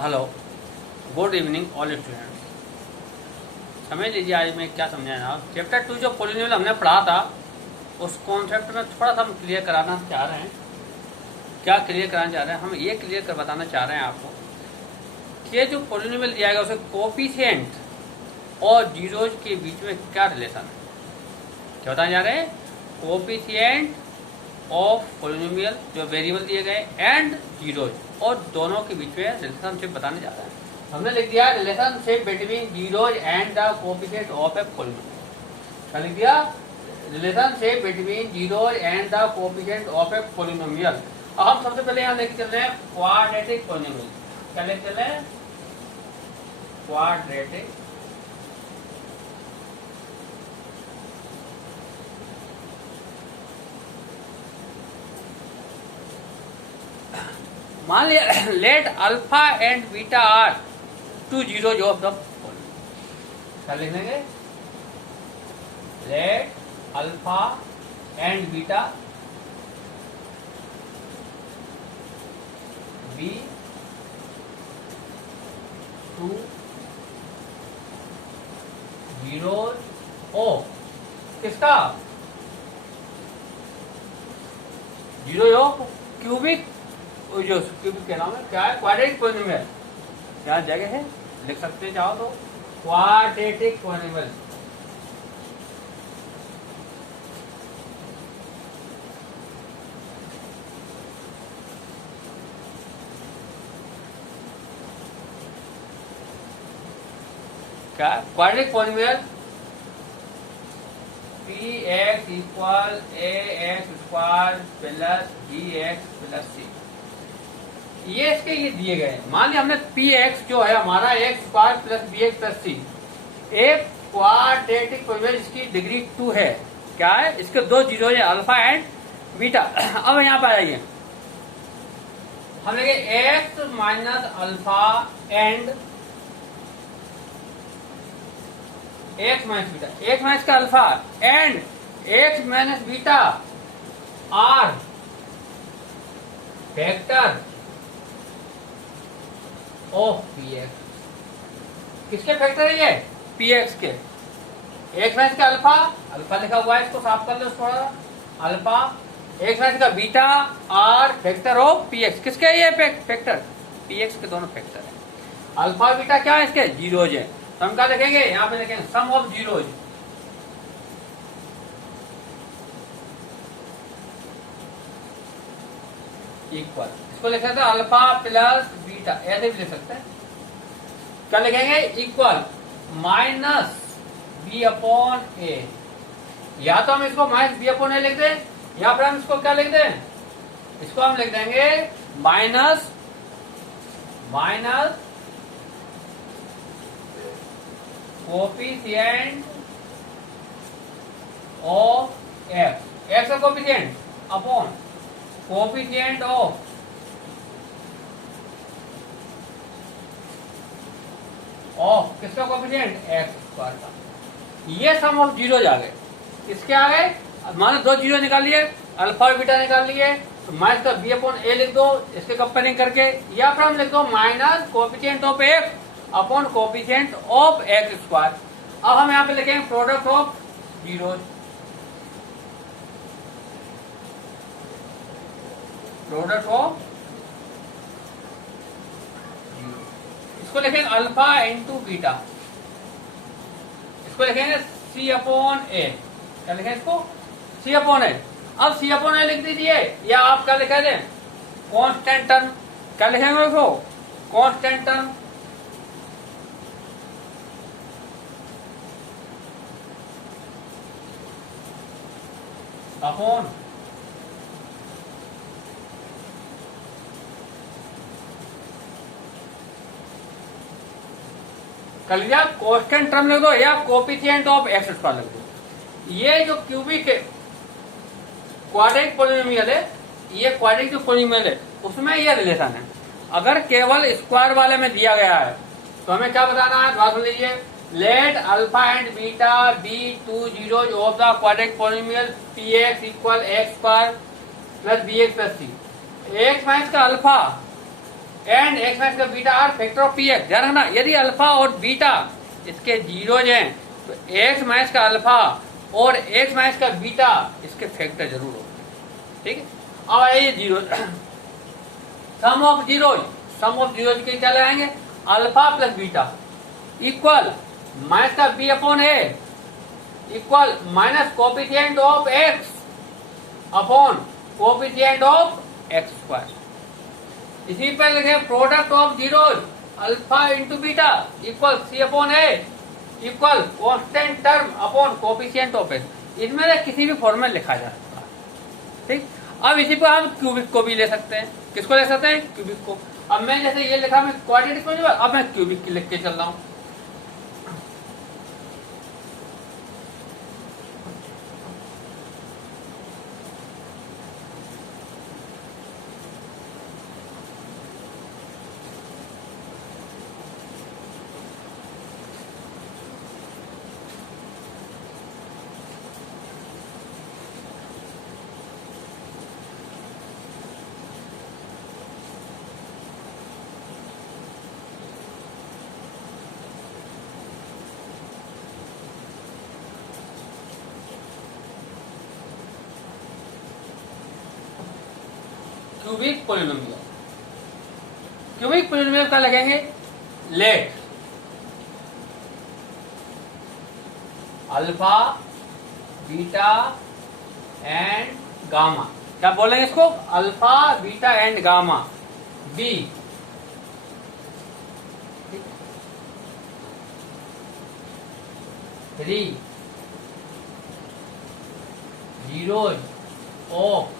Hello, good evening all students. समझ लीजिए आज मैं क्या समझाना। चैप्टर 2 जो पॉलिनोमियल हमने पढ़ा था उस कॉन्सेप्ट में थोड़ा सा हम क्लियर कराना चाह रहे हैं। क्या क्लियर कराना चाह रहे हैं? हम ये क्लियर कर बताना चाह रहे हैं आपको कि जो पॉलिनोमियल दिया गया उसे कोफिशिएंट और जीरोज के बीच में क्या रिलेशन है। क्या बताने जा रहे हैं? कोफिशिएंट ऑफ पॉलिनोमियल जो वेरिएबल दिए गए एंड जीरोज और दोनों के बीच में रिलेशनशिप बताने जा रहे हैं। हमने लिख दिया relationship between zeros and the coefficient of a polynomial. क्या लिख दिया? Relationship between zeros and the coefficient of a polynomial. अब हम सबसे पहले यहाँ लेके चल रहे हैं क्वाड्रेटिक पॉलिनोमियल। क्या लेके चल रहे हैं? क्वाड्रेटिक मान लिया let alpha and beta are two zeros of the polynomial. क्या लिख लेंगे? Let alpha and beta be two zeros of किसका? जीरोज ऑफ क्यूबिक, जो क्यूबिक के नाम है क्या है? Quadratic polynomial. क्या जगह है? लिख सकते हैं चाहो तो क्वाड्रेटिक पॉलिनोमियल। क्या quadratic polynomial P x equal ए X square plus B x plus C. ये इसके ये दिए गए हैं। मान लिया हमने पी एक्स जो है हमारा X square plus B x plus C एक क्वाड्रेटिक पॉलिनोमियल जिसकी डिग्री 2 है। क्या है? इसके दो जीरो है अल्फा एंड बीटा। अब यहाँ पर आइए, हम लेंगे X minus alpha and x minus beta. X minus का alpha and x minus beta are factor of P X. किसके फैक्टर है ये? पी एक्स के। एक्स माइनस का अल्फा, अल्फा लिखा हुआ है, इसको साफ कर लो थोड़ा। अल्फा एक्स माइनस का beta are factor of P X. किसके है ये फैक्टर? पी एक्स के दोनों फैक्टर है। अल्फा बीटा क्या है? इसके जीरोज है। तो हम क्या लिखेंगे? यहाँ पे लिखेंगे सम ऑफ जीरोज इक्वल, इसको लिख सकते हैं अल्फा प्लस बीटा, ऐसे भी लिख सकते हैं। क्या लिखेंगे? Equal minus B upon A. या तो हम इसको माइनस बी अपॉन ए लिख दें या फिर हम इसको क्या लिख दें? इसको हम लिख देंगे minus coefficient of x, x का कोफिशिएंट अपॉन कोफिशिएंट ऑफ किसका कोफिशिएंट? एक्स स्क्वायर का। ये सम ऑफ जीरो आ गए। इसके आ गए, मानो दो जीरो निकाल लिए, अल्फा और बीटा निकाल लिए, तो माइनस का बी अपॉन ए लिख दो इसके कंपेयरिंग करके, या फिर हम लिख दो minus coefficient of X upon coefficient of X square. अब हम यहाँ पे लिखेंगे product of zero, product of इसको लिखेंगे अल्फा इंटू बीटा, इसको लिखेंगे सी अपॉन ए। क्या लिखेंगे इसको? सी अपॉन ए। अब सी अपॉन ए लिख दीजिए, या आप क्या लिखा दें? Constant term. क्या लिखेंगे इसको? Constant term. अपॉन कर लिया, कांस्टेंट टर्म लिख दो या कोफिशिएंट ऑफ एक्स स्क्वायर लिख दो। ये जो क्यूबिक क्वाड्रेटिक पॉलिनोमियल है, ये क्वाड्रेटिक जो पॉलिनोमियल है उसमें ये रिलेशन है। अगर केवल स्क्वायर वाले में दिया गया है तो हमें क्या बताना है? बात सुन लीजिए। Let alpha and beta be two zeros of the quadratic polynomial P x equal x square plus B x plus c. X minus का अल्फा एंड एक्स माइनस का beta are factor of P x. ध्यान रखना, यदि alpha और beta इसके zeros हैं तो X minus का अल्फा और एक्स माइनस का बीटा इसके फैक्टर जरूर होंगे। ठीक है, अब आइए zero, sum of zeros, sum of zeros के क्या लगाएंगे, alpha plus beta equal minus का B upon A equal minus coefficient of X upon coefficient of X square. इसी पर लिखे product of zeros alpha into beta equal C upon A equal constant term upon coefficient of x. इनमें से किसी भी form में लिखा जा सकता है। ठीक, अब इसी पर हम क्यूबिक को भी ले सकते हैं। किसको ले सकते हैं, क्यूबिक को। अब मैं जैसे ये लिखा मैं क्वाड्रेटिक को, अब मैं क्यूबिक की लिख के चल रहा हूं। क्यूबिक पोलिनोमियल, क्यूबिक पोलिनोमियल का लगेंगे let alpha beta and gamma. क्या बोलेंगे इसको, alpha beta and gamma be three zeros of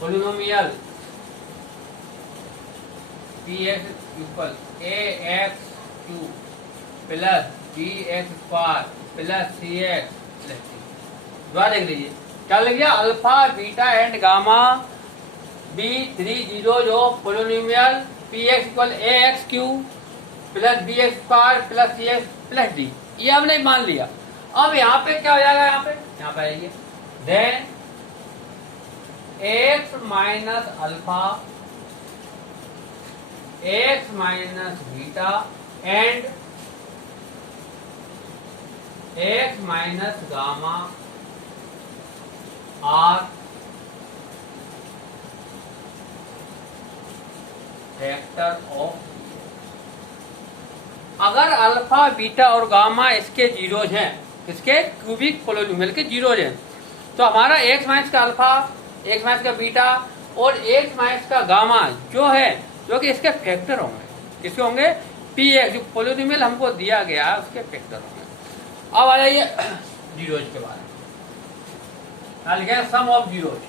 polynomial p x equal A x cube plus B x square plus c x plus d. दोबारा देख लीजिए, क्या लिख दिया, alpha beta and gamma be three zeros of polynomial p x equal A x cube plus B x square plus c x plus d. ये हमने मान लिया। अब यहाँ पे क्या हो जाएगा, यहाँ पे आइए, then x minus alpha x minus beta and x minus gamma are factor of. अगर अल्फा बीटा और गामा इसके जीरोज हैं, इसके क्यूबिक पोलिनोमियल के जीरोज हैं, तो हमारा एक्स माइनस का अल्फा एक्स माइनस का बीटा और एक्स माइनस का गामा जो है, जो कि इसके फैक्टर होंगे, किसके होंगे, पी एक्स जो पोलिनोमियल हमको दिया गया उसके फैक्टर होंगे। अब आ जाइए जीरोज के बारे में, लिखे sum of zeros.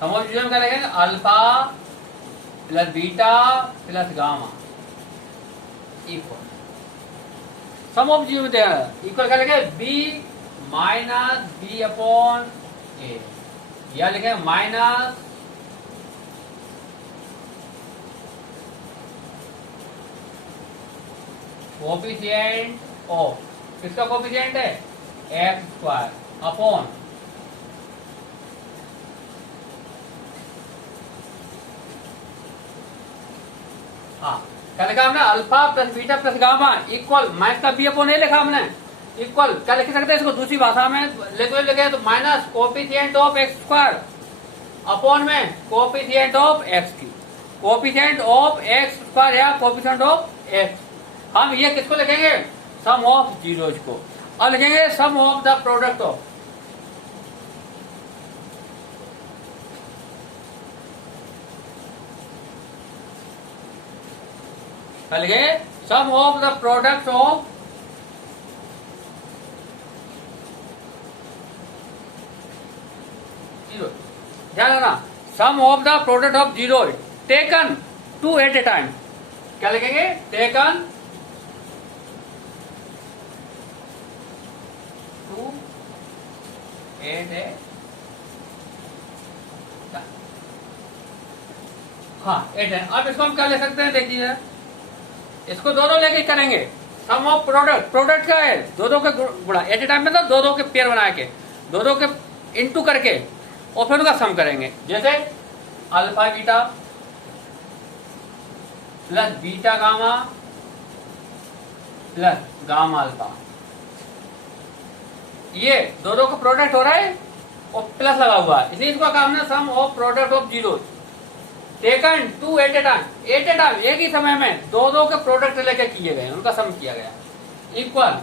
Sum of zeros क्या लिखेंगे, alpha plus beta plus gamma equal sum of zero equal क्या लिखे, B minus B upon A, या लिखे माइनस कोफिशिएंट ऑफ, किसका कोफिशिएंट है, एक्स स्क्वायर अपॉन हाँ क्या लिखा हमने, alpha plus beta plus gamma equal minus का बी अपॉन ए लिखा हमने इक्वल, क्या लिख सकते हैं इसको दूसरी भाषा में लिखे तो minus coefficient of X square upon में कोफिशिएंट ऑफ एक्स की, कोफिशिएंट ऑफ एक्स स्क्वायर या कोफिशिएंट ऑफ एक्स। हम ये किसको लिखेंगे, सम ऑफ जीरोज को। और लिखेंगे sum of the product of, लिखेंगे sum of the product of zero. ध्यान रखना, sum of the product of zero taken two at a time. क्या लिखेंगे, टेकन टू एट ए, हाँ एट है। अब इसको हम क्या ले सकते हैं, देखिए इसको दो लेके करेंगे। सम ऑफ प्रोडक्ट, प्रोडक्ट क्या है, दो के गुणा, एट ए टाइम मतलब दो के पेयर बना के दो के इंटू करके और फिर उनका सम करेंगे। जैसे alpha beta plus beta gamma plus gamma alpha, ये दो का प्रोडक्ट हो रहा है और प्लस लगा हुआ है, इसलिए इसको काम है sum of product of zero taken two at a time, एक ही समय में दो के प्रोडक्ट लेके किए गए, उनका सम किया गया, इक्वल।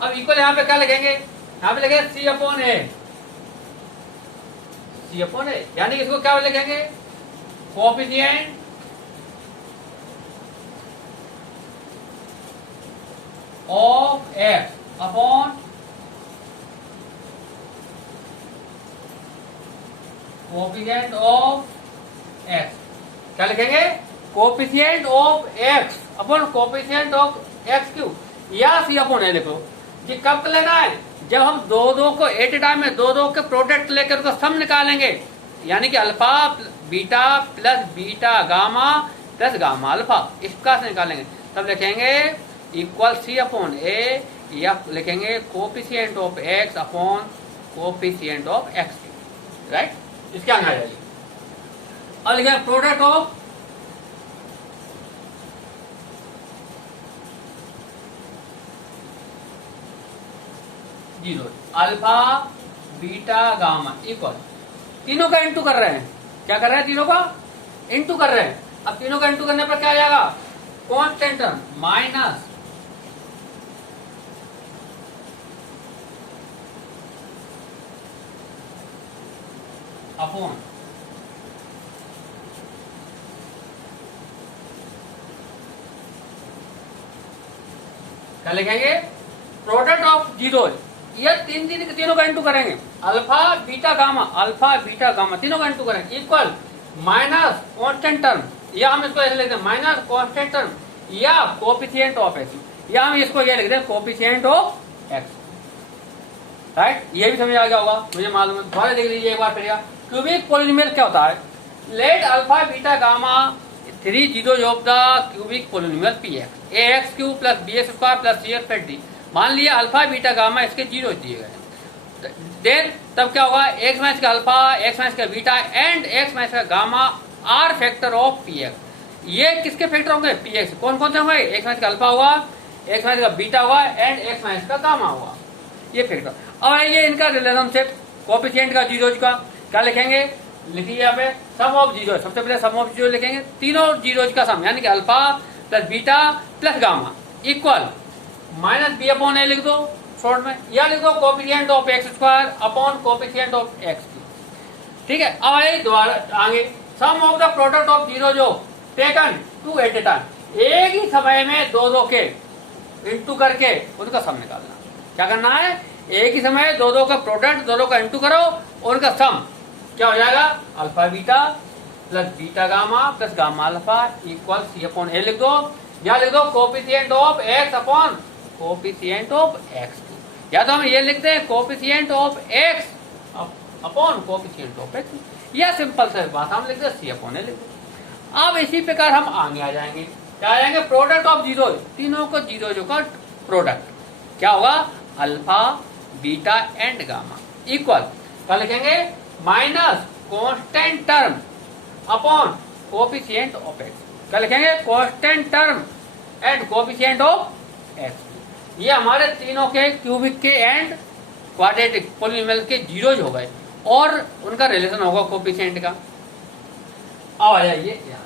अब इक्वल यहाँ पे क्या लिखेंगे, यहाँ पे लिखेंगे सी अपॉन ए, यानी कि इसको क्या लिखेंगे, coefficient of X upon coefficient of x. क्या लिखेंगे, coefficient of X upon coefficient of x Q, या सी अपॉन ए लिखो। ये कब लेना है, जब हम दो को एट ए टाइम में दो के प्रोडक्ट लेकर उसका सम निकालेंगे, यानी कि alpha beta plus beta gamma plus gamma alpha, इसका से निकालेंगे, तब लिखेंगे इक्वल सी अपॉन ए, या लिखेंगे coefficient of X upon coefficient of x, right. इसके आगे आ जाइए, अब लिखेंगे product of zero alpha beta gamma equal, तीनों का इंटू कर रहे हैं, क्या कर रहे हैं, तीनों का इंटू कर रहे हैं। अब तीनों का इंटू करने पर क्या आ जाएगा, कांस्टेंट टर्म माइनस अपॉन क्या लिखेंगे, प्रोडक्ट ऑफ जीरो, ये तीनों का इंटू करेंगे, अल्फा बीटा गामा तीनों का इंटू करेंगे, इक्वल माइनस कांस्टेंट टर्म, या हम इसको ऐसे लिखते हैं माइनस कांस्टेंट टर्म या कोएफिशिएंट ऑफ एक्स, या हम इसको ये लिखते हैं कोएफिशिएंट ऑफ एक्स, राइट। ये भी समझ आ गया होगा, मुझे मालूम है, थोड़ा देख लीजिए एक बार फिर। क्यूबिक पोलिनोमियल क्या होता है, let alpha beta gamma three zeros of the cubic polynomial p x, a x cube plus B x square plus c x plus d. मान लिया अल्फा बीटा गामा इसके जीरो दिए गए, देन तब क्या होगा, एक्स माइनस का alpha, x minus का बीटा एंड एक्स माइनस का gamma are factor of P x. ये किसके फैक्टर होंगे, पी एक्स, कौन कौन से होंगे, एक्स माइनस का अल्फा होगा, एक्स माइनस का बीटा होगा एंड एक्स माइनस का गामा होगा, ये फैक्टर। अब ये इनका रिलेशनशिप कोएफिशिएंट का जीरोज का, क्या लिखेंगे, लिखिए यहाँ पे सम ऑफ जीरो, सबसे पहले सम ऑफ जीरो लिखेंगे, तीनों जीरोज का सम, यानी कि alpha plus beta plus gamma equal minus B upon A लिख दो शॉर्ट में, या लिख दो coefficient of X square upon coefficient of X, ठीक है। अब आइए दोबारा आगे, sum of the product of zero जो taken two at a time, एक ही समय में दो के इंटू करके उनका सम निकालना। क्या करना है, एक ही समय दो का प्रोडक्ट, दोनों का इंटू करो और उनका सम क्या हो जाएगा, alpha beta plus beta gamma plus gamma alpha equal C upon A लिख दो, या लिख दो coefficient of X upon coefficient of X, या तो हम ये लिखते हैं coefficient of X upon coefficient of X, या सिंपल से बात हम लिखते हैं सी अपॉन ए लिख दो। अब इसी प्रकार हम आगे आ जाएंगे, क्या आ जाएंगे, प्रोडक्ट ऑफ जीरो, तीनों को जीरो का प्रोडक्ट क्या होगा, alpha beta and gamma equal, क्या लिखेंगे, minus constant term upon coefficient of x, क्या लिखेंगे, constant term and coefficient of x. ये हमारे तीनों के क्यूबिक के एंड क्वाड्रेटिक पोलिनोमियल के जीरोज हो गए और उनका रिलेशन होगा कोएफिशिएंट का। अब आ जाइए यहाँ,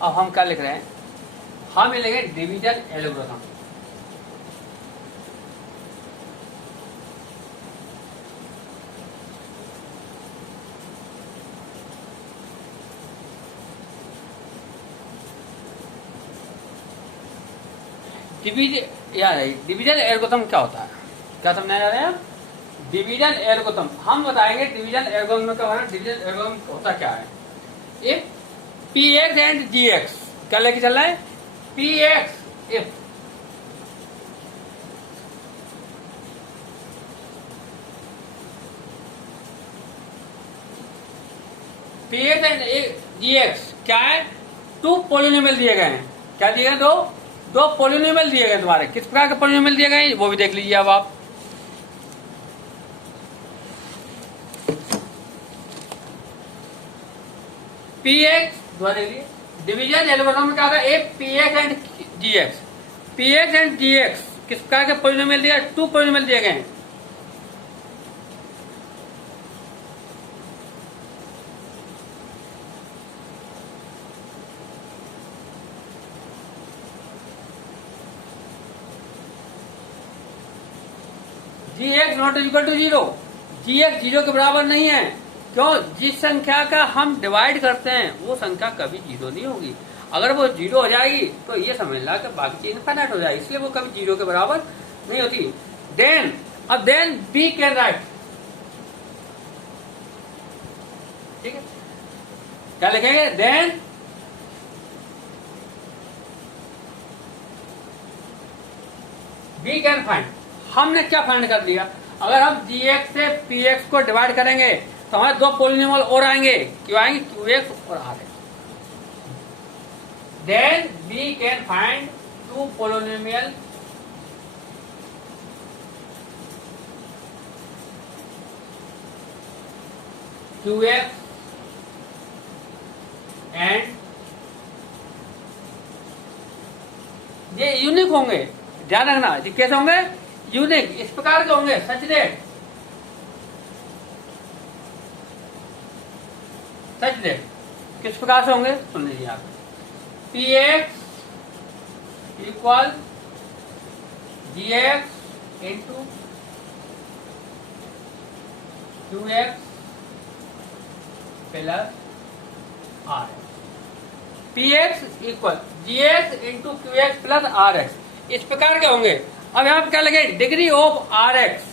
अब हम क्या लिख रहे हैं, हम मिलेंगे डिवीजन एल्गोरिथम। डिवीजन एल्गोरिथम क्या होता है, क्या समझाया जा रहा है? डिवीजन एल्गोरिथम हम बताएंगे। डिवीजन एल्गोरिथम का मतलब डिवीजन एल्गोरिथम होता क्या है? If P x and ji x, क्या लेके चल रहा है? P x if P x and ji x क्या है? टू पोलिनोमियल दिए गए हैं। क्या दिए गए? दो पोलिनोमियल दिए गए तुम्हारे। किस प्रकार के पोलिनोमियल दिए गए वो भी देख लीजिए अब आप। पी एक्स द्वारा डिवीजन एल्गोरिथम में क्या था? एक p x and ji x. P x and ji x किस प्रकार के पोलिनोमियल दिए? टू पोलिनोमियल दिए गए हैं। G X not equal to zero. G X zero के बराबर नहीं है। क्यों? जिस संख्या का हम डिवाइड करते हैं वो संख्या कभी जीरो नहीं होगी। अगर वो जीरो हो जाएगी तो ये समझ ला कि बाकी चीज इनफाइनाइट हो जाएगी, इसलिए वो कभी जीरो के बराबर नहीं होती। देन बी कैन राइट, ठीक है? क्या लिखेंगे? Then we can find. हमने क्या फाइंड कर लिया? अगर हम जी एक्स से पी एक्स को डिवाइड करेंगे तो हमारे दो पोलिनोमियल और आएंगे। क्यों आएंगे? क्यू एक्स और r x. Then we can find two polynomial q x and ये यूनिक होंगे। ध्यान रखना, ये कैसे होंगे? यूनिक, इस प्रकार के होंगे। सच डेट किस प्रकार से होंगे सुन लीजिए आप। P x equal g x into q x plus r x. P x equal g x into q x plus r x, इस प्रकार के होंगे। अब यहां पर क्या लगे? Degree of r x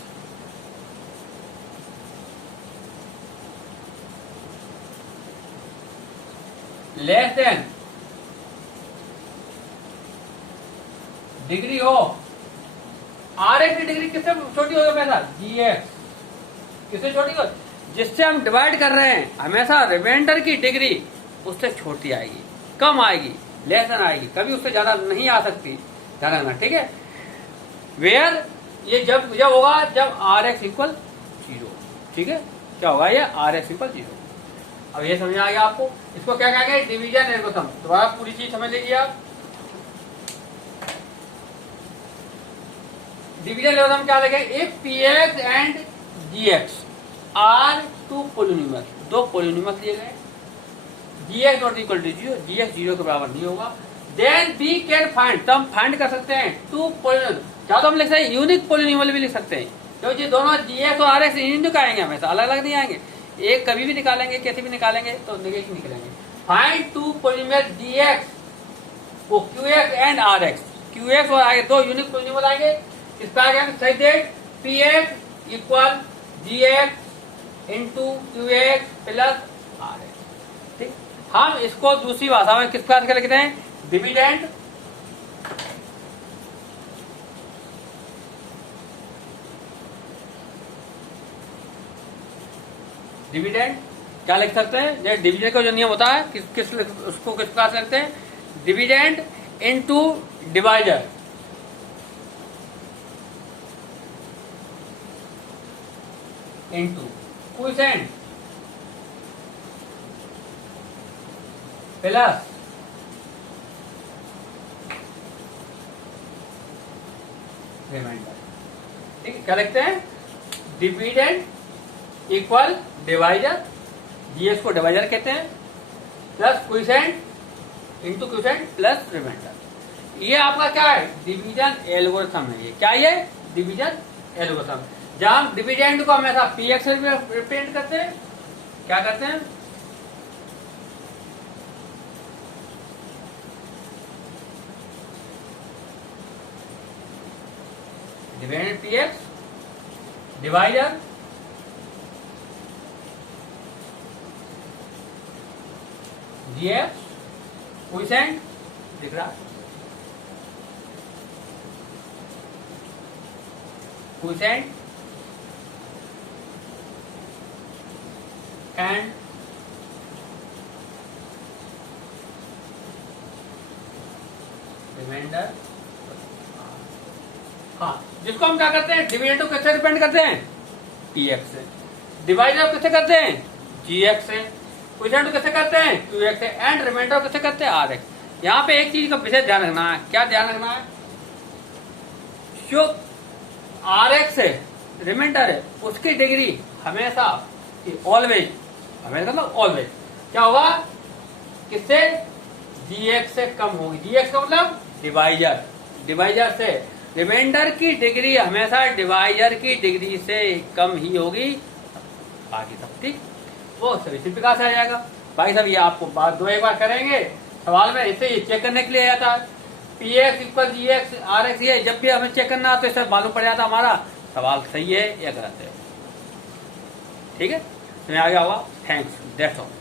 less than degree of r x की डिग्री किससे छोटी होगी? हमेशा जी एक्स किससे छोटी हो? जिससे हम डिवाइड कर रहे हैं हमेशा रिमाइंडर की डिग्री उससे छोटी आएगी, कम आएगी, लेस देन आएगी, कभी उससे ज्यादा नहीं आ सकती। ध्यान रखना, ठीक है? वेयर ये जब होगा जब आर एक्स इक्वल जीरो, ठीक है? क्या होगा? ये आर एक्स इक्वल जीरो। अब ये समझ आ गया आपको? इसको क्या कहेंगे? Division algorithm. दोबारा पूरी चीज समझ लीजिए आप। डिवीजन एल्गोरिथम क्या लगे? If P x and ji X are two polynomial, दो पोलिनोमियल दिए गए, G X not equal to zero, G X zero के बराबर नहीं होगा। देन वी कैन फाइंड, तो हम फाइंड कर सकते हैं टू पोलिनोमियल। क्या तो हम लिख सकते हैं यूनिक पोलिनोमियल भी लिख सकते हैं, क्योंकि दोनों जी एक्स और आर एक्स यूनिक आएंगे, हमेशा अलग अलग नहीं आएंगे। एक कभी भी निकालेंगे, कैसे भी निकालेंगे तो नेगेटिव निकलेंगे। Find two polynomial G X वो Q x and R X. Q x और आगे दो यूनिक पोलिनोमियल आएंगे। इस पर आगे सही that p x equal g x into q x plus r x, ठीक? हम इसको दूसरी भाषा में किस प्रकार के लिखते हैं? डिविडेंड क्या लिख सकते हैं? डिविजन का जो नियम होता है उसको किस प्रकार से लिखते हैं? Dividend into divider into quotient plus remainder, ठीक है? क्या लिखते हैं? डिविडेंड इक्वल डिवाइजर, जीएस को डिवाइजर कहते हैं, plus quotient into quotient plus remainder. ये आपका क्या है, डिवीजन एल्गोरिथम है। ये क्या, ये डिवीजन एल्गोरिथम, जहां डिविडेंड को हमेशा पीएक्स से रिप्रेजेंट करते हैं। क्या करते हैं, dividend px, divider GX, quotient दिख रहा, क्वोशिएंट एंड रिमाइंडर। हाँ, जिसको हम क्या करते हैं, डिविडेंड को किससे डिपेंड करते हैं, पीएक्स से, डिवाइडर को किससे करते हैं, जीएक्स से, क्वोशिएंट को किससे करते हैं, क्यूएक्स से, एंड रिमाइंडर को किससे करते हैं, आरएक्स। यहाँ पे एक चीज का विशेष ध्यान रखना है, क्या ध्यान रखना है, जो आरएक्स है, रिमाइंडर है, उसकी डिग्री हमेशा ऑलवेज, हमेशा मतलब ऑलवेज क्या होगा, किससे, जीएक्स से कम होगी। जीएक्स का मतलब डिवाइजर, डिवाइजर से, रिमाइंडर की डिग्री हमेशा डिवाइजर की डिग्री से कम ही होगी, बाकी सब ठीक, वो सभी सिंपल से आ जाएगा। भाई साहब ये आपको बात दो एक बार करेंगे सवाल में, इसे ये चेक करने के लिए आता है, पीएक्स इक्वल जीएक्स आरएक्स, ये जब भी हमें चेक करना तो इससे मालूम पड़ जाता हमारा सवाल सही है या गलत है। ठीक है, तुम्हें आ गया होगा। Thanks, that's all.